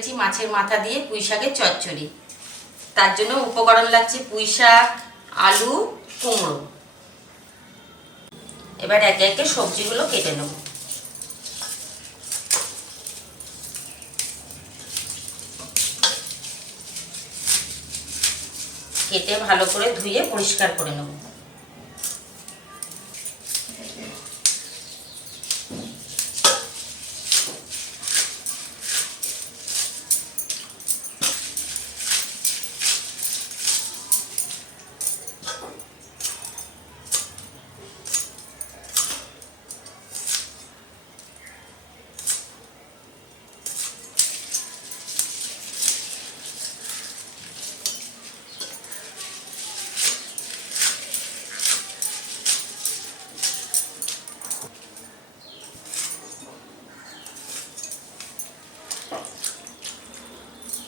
চলেছি মাছের মাথা দিয়ে পুঁই শাকের চচ্চড়ি। তার জন্য উপকরণ লাগছে পুঁই শাক, আলু, কুমড়ো। এবার একে একে সবজিগুলো কেটে নেব। কেটে ভালো করে ধুয়ে পরিষ্কার করে নেব।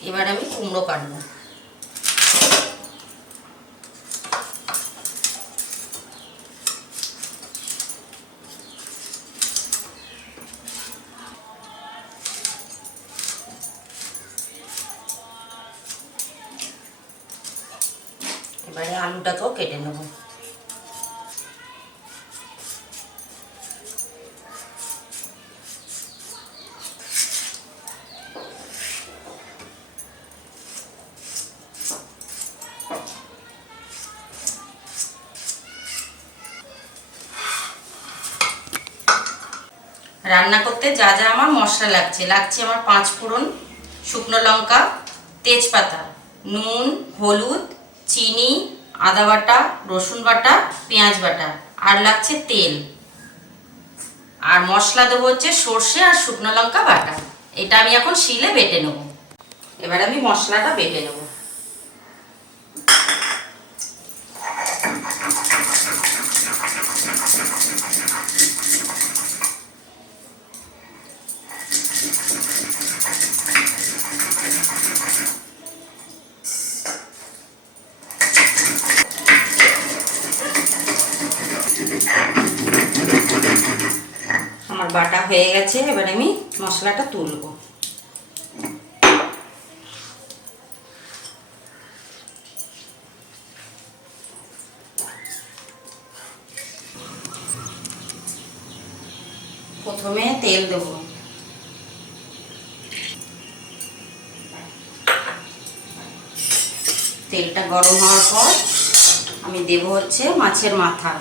এবার আমি কুমড়ো কাটবো। এবারে আলুটাকেও কেটে নেব। রান্না করতে যা যা আমার মশলা লাগছে আমার 5 ফোড়ন, শুকনো লঙ্কা, তেজপাতা, নুন, হলুদ, চিনি, আদা বাটা, রসুন বাটা, পেঁয়াজ বাটা, আর লাগছে তেল। আর মশলা দেবো হচ্ছে সর্ষে আর শুকনো লঙ্কা বাটা। এটা আমি এখন শিলে বেটে নেব। এবার আমি মশলাটা বেটে নেব। আমার বাটা হয়ে গেছে, এবার আমি মশলাটা তুলব। প্রথমে তেল দেব। তেলটা গরম হওয়ার পর আমি দেব হচ্ছে মাছের মাথা।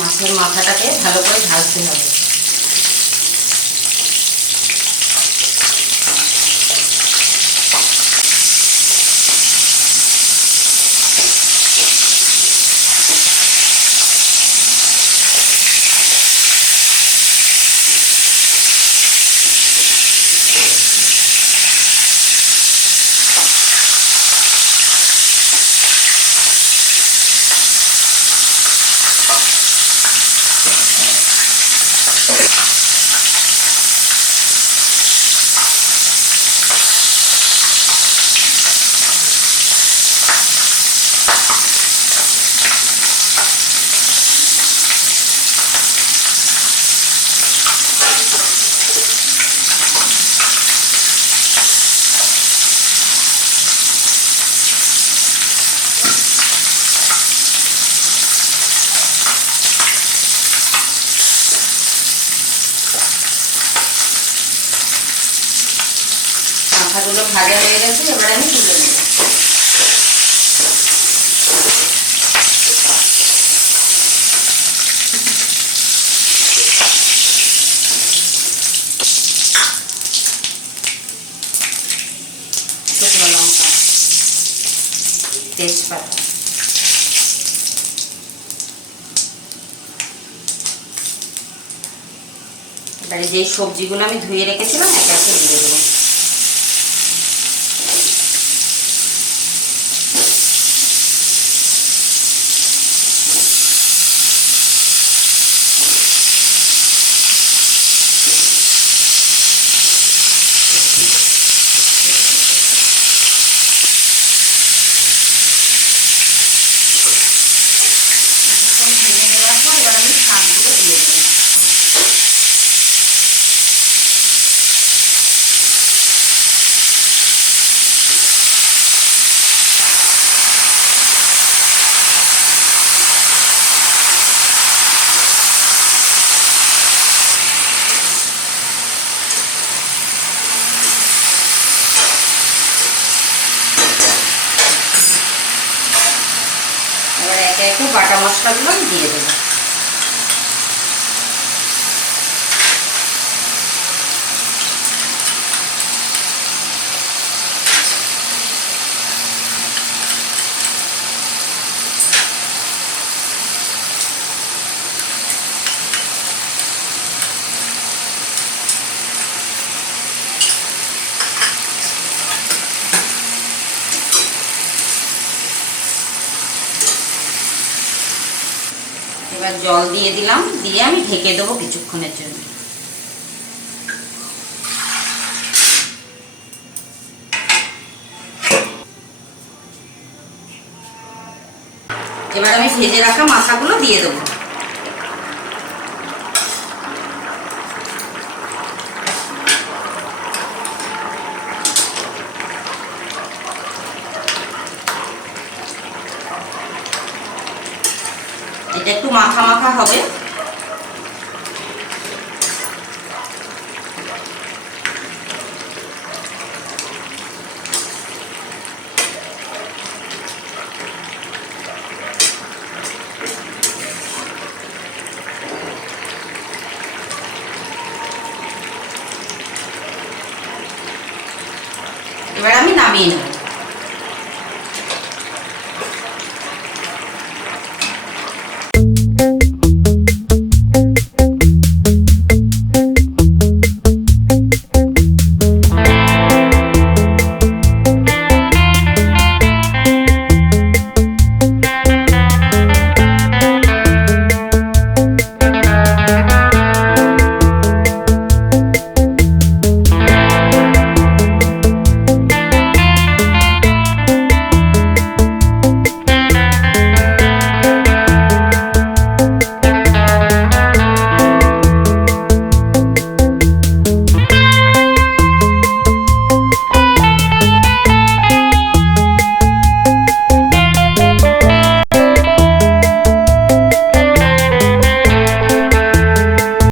মাছের মাথাটাকে ভালো করে ভাজতে হবে। মাথাগুলো ভাজা হয়ে গেছে, এবার আমি তুলে নেব। শুকনো লঙ্কা, তেজপাতা, এবারে যেই সবজিগুলো আমি ধুয়ে রেখেছিলাম একে একে দিয়ে দেবো। মশলাগুলো আমি দিয়ে দেবো। এবার জল দিয়ে দিলাম, দিয়ে আমি ঢেকে দেবো কিছুক্ষণের জন্য। এবার আমি ভেজে রাখা মাথাগুলো দিয়ে দেবো। এটা একটু মাখা মাখা হবে। এবার আমি নামিয়ে নেব।